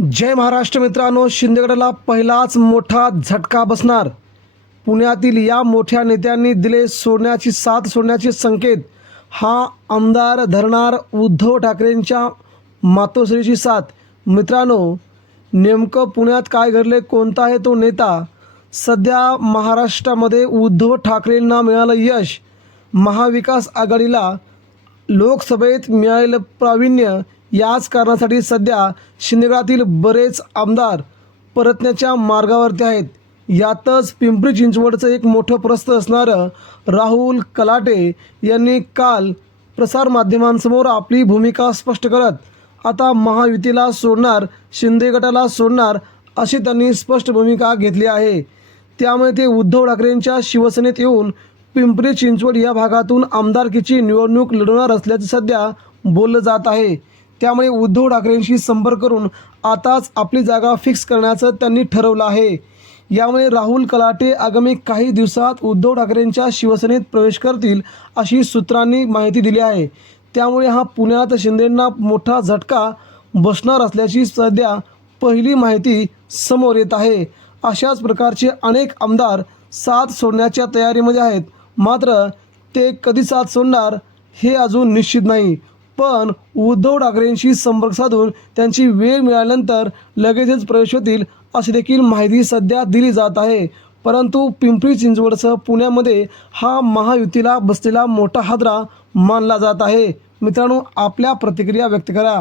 जय महाराष्ट्र मित्रांनो शिंदेगडला पहिलाच मोठा झटका बसणार. पुण्यातील या मोठ्या नेत्यांनी दिले सोडण्याची साथ सोडण्याचे संकेत. हा आमदार धरणार उद्धव ठाकरेंच्या मातोश्रीची साथ. मित्रांनो नेमकं पुण्यात काय घडले कोणता आहे तो नेता? सध्या महाराष्ट्रामध्ये उद्धव ठाकरेंना मिळालं यश. महाविकास आघाडीला लोकसभेत मिळालेलं प्रावीण्य याच कारणासाठी सध्या शिंदेगडातील बरेच आमदार परतण्याच्या मार्गावरती आहेत. यातच पिंपरी चिंचवडचं एक मोठं प्रस्त असणारं राहुल कलाटे यांनी काल प्रसारमाध्यमांसमोर आपली भूमिका स्पष्ट करत आता महायुतीला सोडणार शिंदे गटाला सोडणार अशी त्यांनी स्पष्ट भूमिका घेतली आहे. त्यामुळे ते उद्धव ठाकरेंच्या शिवसेनेत येऊन पिंपरी चिंचवड या भागातून आमदारकीची निवडणूक लढवणार असल्याचं सध्या बोललं जात आहे. त्यामुळे उद्धव ठाकरेंशी संपर्क करून आताच आपली जागा फिक्स करण्याचं त्यांनी ठरवलं आहे. यामुळे राहुल कलाटे आगामी काही दिवसात उद्धव ठाकरेंच्या शिवसेनेत प्रवेश करतील अशी सूत्रांनी माहिती दिली आहे. त्यामुळे हा पुण्यात शिंदेंना मोठा झटका बसणार असल्याची सध्या पहिली माहिती समोर येत आहे. अशाच प्रकारचे अनेक आमदार साथ सोडण्याच्या तयारीमध्ये आहेत. मात्र ते कधी साथ सोडणार हे अजून निश्चित नाही. पण उद्धव ठाकरेंशी संपर्क साधून त्यांची वेळ मिळाल्यानंतर लगेचच प्रवेश होतील अशी देखील माहिती सध्या दिली जात आहे. परंतु पिंपरी चिंचवडसह पुण्यामध्ये हा महायुतीला बसलेला मोठा हादरा मानला जात आहे. मित्रांनो आपल्या प्रतिक्रिया व्यक्त करा.